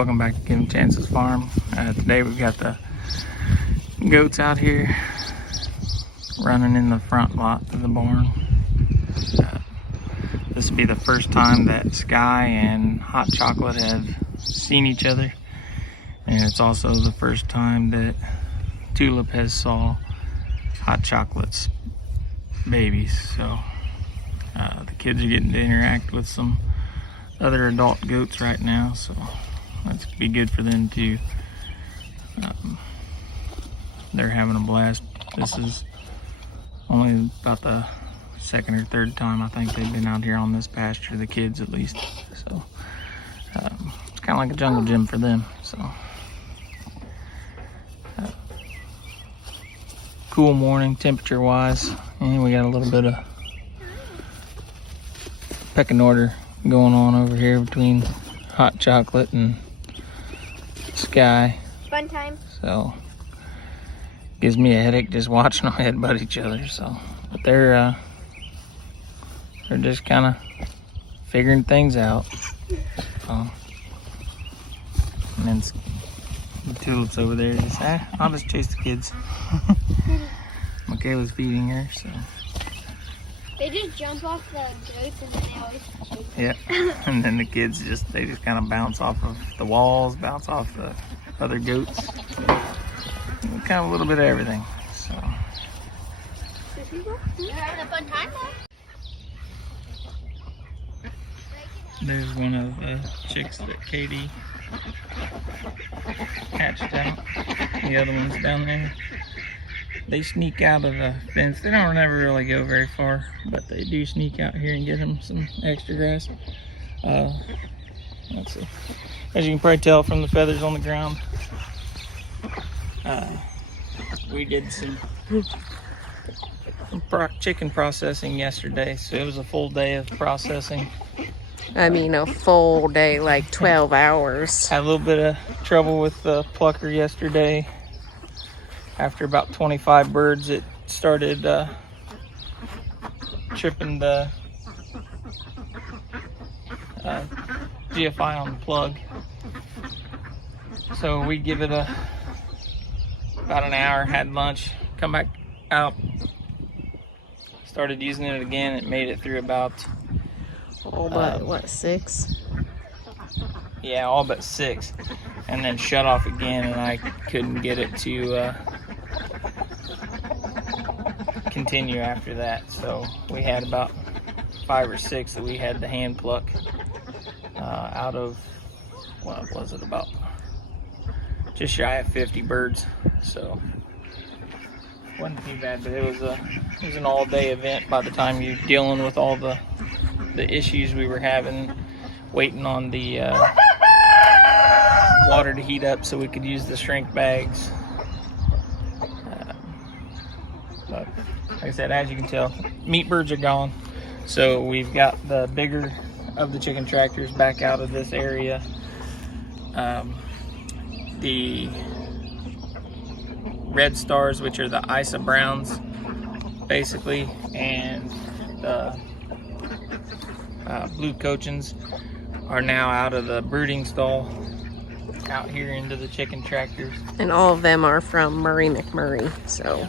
welcome back to Kim Chance's Farm. Today we've got the goats out here running in the front lot of the barn. This will be the first time that Sky and Hot Chocolate have seen each other, and it's also the first time that Tulip has saw Hot Chocolate's babies. So the kids are getting to interact with some other adult goats right now, so that's be good for them too. They're having a blast. This is only about the second or third time I think they've been out here on this pasture, the kids at least. So it's kind of like a jungle gym for them. So cool morning temperature wise, and we got a little bit of pecking order going on over here between Hot Chocolate and Sky. Fun time. So gives me a headache just watching them headbutt each other. So, but they're just kind of figuring things out. And then the Tulip's over there. Just, I'll just chase the kids. Michaela's feeding her, so. They just jump off the goats and then they always chase. Yeah, and then the kids just kind of bounce off of the walls, bounce off the other goats. Kind of a little bit of everything. So. You're having a fun time though? There's one of the chicks that Katie hatched out. The other one's down there. They sneak out of the fence. They don't never really go very far, but they do sneak out here and get them some extra grass. Let's see. As you can probably tell from the feathers on the ground, we did some chicken processing yesterday, so it was a full day of processing. I mean, a full day, like 12 hours. Had a little bit of trouble with the plucker yesterday. After about 25 birds, it started tripping the GFI on the plug. So we give it about an hour, had lunch, come back out, started using it again. It made it through about All but, what, 6? Yeah, all but 6, and then shut off again, and I couldn't get it to continue after that. So we had about 5 or 6 that we had to hand pluck out of, what was it, about just shy of 50 birds. So wasn't too bad, but it was an all-day event by the time you're dealing with all the issues we were having, waiting on the water to heat up so we could use the shrink bags. But like I said, as you can tell, meat birds are gone. So we've got the bigger of the chicken tractors back out of this area. The red stars, which are the Isa Browns, basically, and the blue Cochins are now out of the brooding stall, out here into the chicken tractors. And all of them are from Murray McMurray, so. Yeah.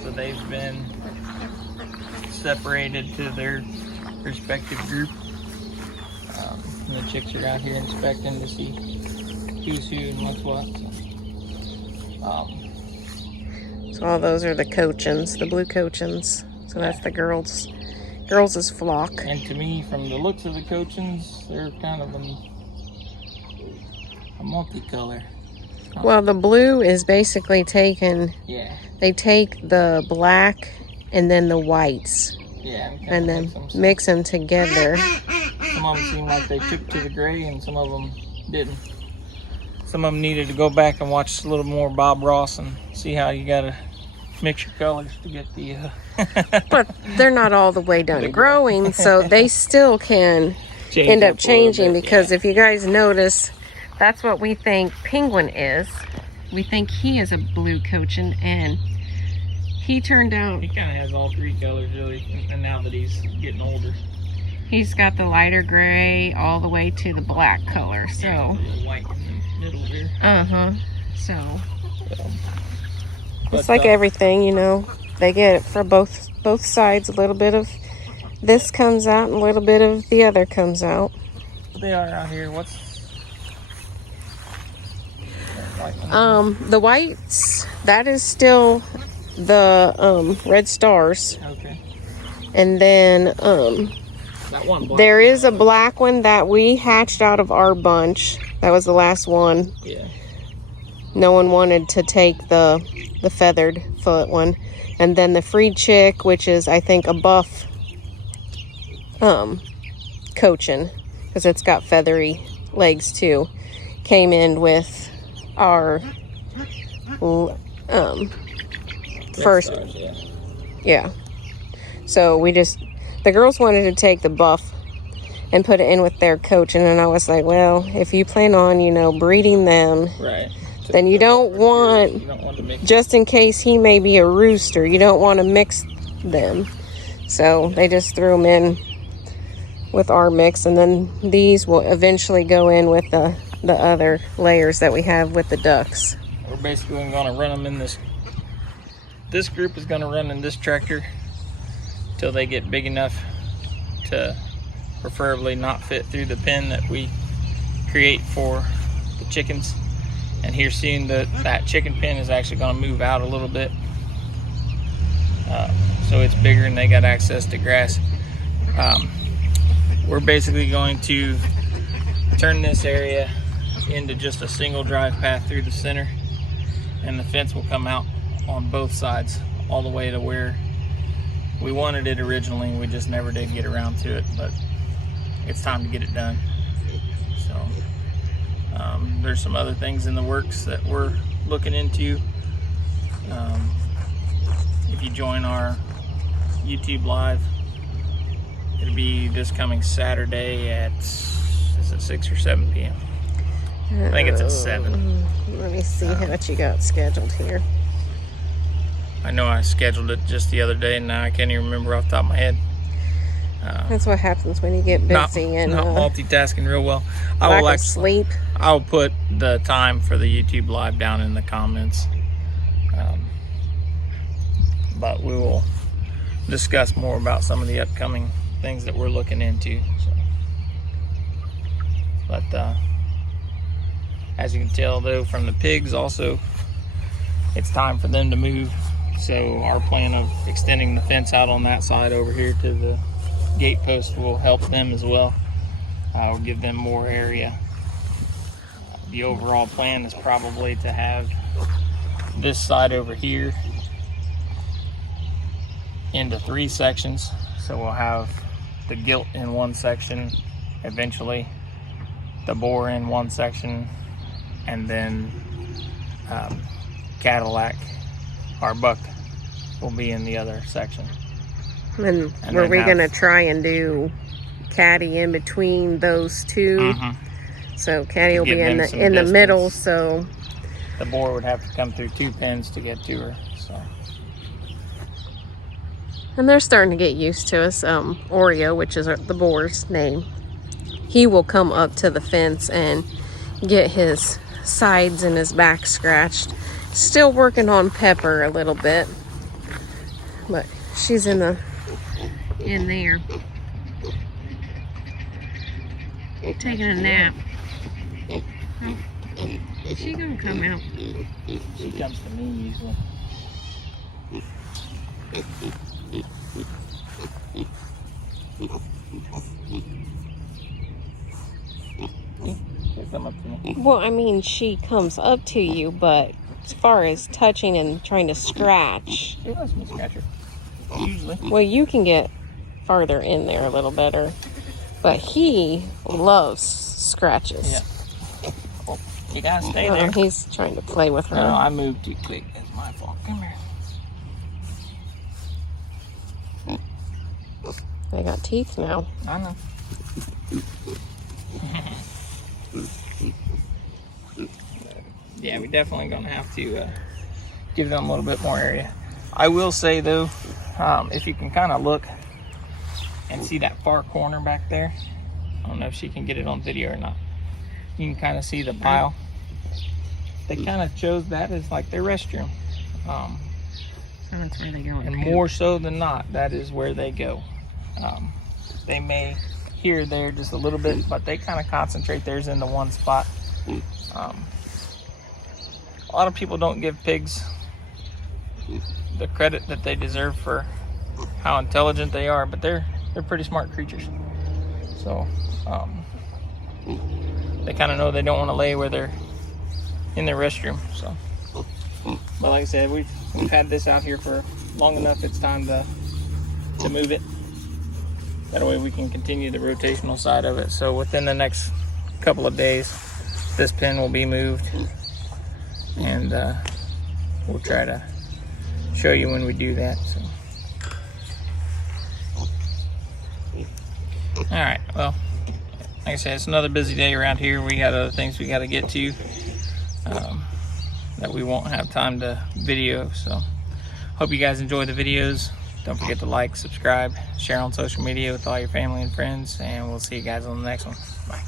So they've been separated to their respective group. And the chicks are out here inspecting to see who's who and what's what. So all those are the Cochins, the blue Cochins. So that's the girls' flock. And to me, from the looks of the Cochins, they're kind of a multicolor. Well, the blue is basically taken, Yeah. they take the black and then the whites Yeah. and then mix them together. Some of them seem like they took to the gray, and some of them didn't. Some of them needed to go back and watch a little more Bob Ross and see how you gotta mix your colors to get the But they're not all the way done growing, so they still can end up changing, because if you guys notice, that's what we think Penguin is. We think he is a blue Cochin, and he turned out... He kind of has all 3 colors, really, and now that he's getting older. He's got the lighter gray all the way to the black color. So white in the middle here. So But, it's like everything, you know. They get it for both sides. A little bit of this comes out, and a little bit of the other comes out. They are out here. What's the whites? That is still the red stars, okay? and then That one black. there is a black one that we hatched out of our bunch. That was the last one. Yeah. No one wanted to take the feathered foot one. And then the free chick, which is, I think, a buff cochin, because it's got feathery legs too, came in with our first. Stars, yeah. Yeah. So the girls wanted to take the buff and put it in with their cochin, and I was like, well, if you plan on, you know, breeding them, Right. then you don't want, You don't want to mix. just in case he may be a rooster, you don't want to mix them. So they just threw them in with our mix, and then these will eventually go in with the other layers that we have with the ducks. We're basically going to run them in this. This group is going to run in this tractor till they get big enough to preferably not fit through the pen that we create for the chickens. And here soon that chicken pen is actually going to move out a little bit, so it's bigger and they got access to grass. We're basically going to turn this area into just a single drive path through the center, and the fence will come out on both sides all the way to where we wanted it originally. We just never did get around to it, but it's time to get it done. So there's some other things in the works that we're looking into. If you join our YouTube live, it'll be this coming Saturday at, is it 6 or 7 p.m.? I think it's at 7. Let me see what you got scheduled here. I know I scheduled it just the other day, and now I can't even remember off the top of my head. That's what happens when you get busy and not multitasking real well. lack of sleep. I'll put the time for the YouTube live down in the comments. But we will discuss more about some of the upcoming things that we're looking into. So. But as you can tell, though, from the pigs also, it's time for them to move. So our plan of extending the fence out on that side over here to the gate post will help them as well. We'll give them more area. The overall plan is probably to have this side over here into 3 sections. So we'll have the gilt in one section, eventually the boar in one section, and then Cadillac, our buck, will be in the other section. And were we going to try and do Caddy in between those two? Mm-hmm. So Caddy will Give be in them some the distance. middle. So The boar would have to come through 2 pens to get to her. So and they're starting to get used to us. Oreo, which is the boar's name, he will come up to the fence and get his sides and his back scratched. Still working on Pepper a little bit, but she's in there. Taking a nap. Oh, she gonna come out. she comes to me usually. She'll come up to me. Well, I mean, she comes up to you, but as far as touching and trying to scratch, She lets me scratch her. Usually. well, you can get farther in there a little better. But he loves scratches. Yeah. Well, you gotta stay there. He's trying to play with her. No, I moved too quick. That's my fault. Come here. They got teeth now. I know. Yeah, we're definitely gonna have to give them a little bit more area. I will say though, if you can kind of look and see that far corner back there. I don't know if she can get it on video or not. You can kind of see the pile. They kind of chose that as like their restroom. That's where they go. And more so than not, that is where they go. They may here, there, just a little bit, but they kind of concentrate theirs in the one spot. A lot of people don't give pigs the credit that they deserve for how intelligent they are, but they're pretty smart creatures. So they kind of know they don't want to lay where they're in their restroom. So, but like I said, we've had this out here for long enough. It's time to move it. That way we can continue the rotational side of it. So within the next couple of days, this pen will be moved, and we'll try to show you when we do that. So. All right, well, like I said, it's another busy day around here. We got other things we got to get to that we won't have time to video. So hope you guys enjoy the videos. Don't forget to like, subscribe, share on social media with all your family and friends, and we'll see you guys on the next one. Bye.